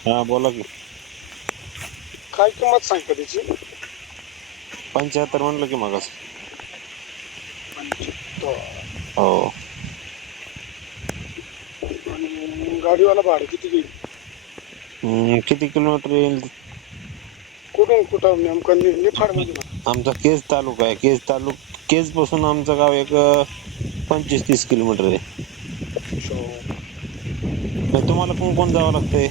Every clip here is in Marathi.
हा बोला की. काय किंमत सांगता त्याची? 75 म्हणलं की मगास. 75. हो. आणि गाडीवाला भाडं किती घेईल? किती किलोमीटर येईल? कुठून कुठं नेमकं निफाड मध्ये ना? आमचा केज तालुका आहे. केज पासून आमचं गाव एक 25-30 किलोमीटर आहे. म्हणजे तुम्हाला कोण कोण जावं लागतंय?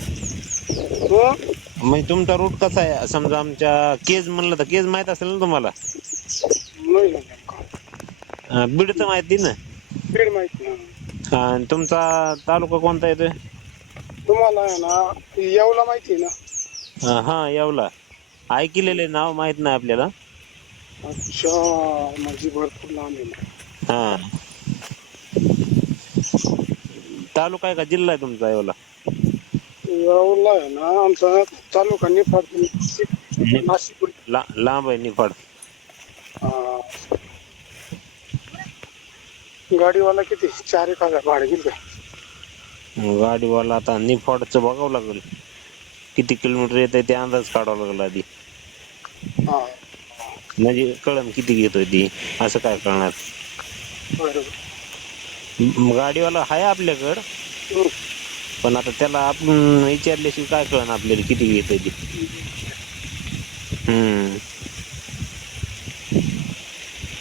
हो. म्हणजे तुमचा रूट कसा आहे? समजा आमच्या केज म्हणलं तर केज माहित असेल ना तुम्हाला? नाही ना नेमका. बीडचं माहिती ना? बीड माहिती ना. हा, आणि तुमचा तालुका कोणता येतोय? तुम्हाला आहे ना येवला माहिती आहे ना? हा येवला. ऐकलेलं नाव माहित नाही आपल्याला. अच्छा, म्हणजे भरपूर लांब आहे ना. हा. तालुका आहे का जिल्हा आहे तुमचा येवला? येवला आहे ना आमचा तालुका निफाड नाशिक. लांब आहे निफाड. हा. गाडीवाला किती 4-1 हजार भाडं घेईल काय? गाडीवाला आता निफाडचं बघावं लागेल. किती किलोमीटर येतंय ते अंदाज काढावा लागेल आधी. हा. म्हणजे कळन किती घेतोय ती, असं काय कळणार. बरोबर. गाडीवाला आहे आपल्याकडं. हम्म. पण आता त्याला आपण विचारल्याशिवाय काय कळणार आपल्याला किती घेतोय ते.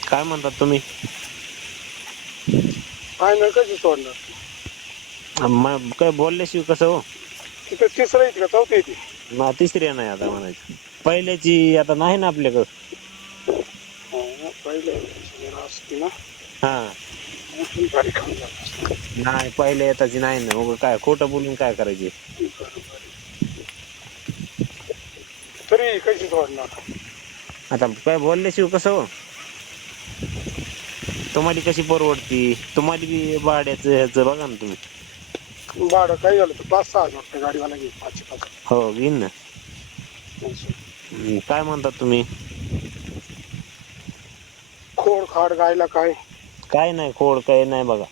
काय म्हणतात तुम्ही? फायनल कशी सोडणार? मग काय बोलल्याशिवाय कसं हो? तिथं तिसरं येते का चौथं येते? तिसऱ्या नाही आता म्हणायचं. पहिल्याची आता नाही ना आपल्याकडं. पहिले असते ना. हा. गाडी खाऊन जात असते. नाही पहिल्या येताची नाही ना. उगाच काय खोटं बोलून काय करायचे. तरी कशी सोडणार? आता काय बोलल्याशिवाय कसं हो? तुम्हाला कशी परवडती? तुम्हाला बी भाड्याचं ह्याचं बघा ना तुम्ही. भाडं काय झालं तर 5-6 हजार रुपये गाडीवाला घेईल. 5-5. हो घेईन ना. काय म्हणतात तुम्ही? खोड खाड गायला काय? काय नाही खोड काय नाही बघा.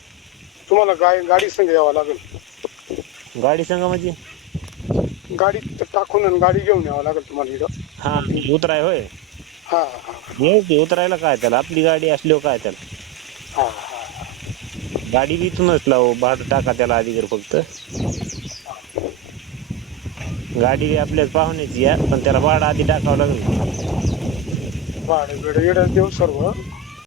तुम्हाला गाडी संग यावं लागेल. गाडी सांगा म्हणजे? गाडी तिथं टाकून आणि गाडी घेऊन यावं लागेल तुम्हाला इथं. हा उतराय होय. हा हा येऊ की उतरायला काय त्याला, आपली गाडी असल्यावर काय त्याला. हा हा. गाडी बी इथूनच लावू, भाडं टाका त्याला अगोदर फक्त. गाडी बी आपल्याच पाहुण्याची आहे, पण त्याला भाडं आधी टाकावं लागेल. भाडं बिडं येडं देऊ सर्व.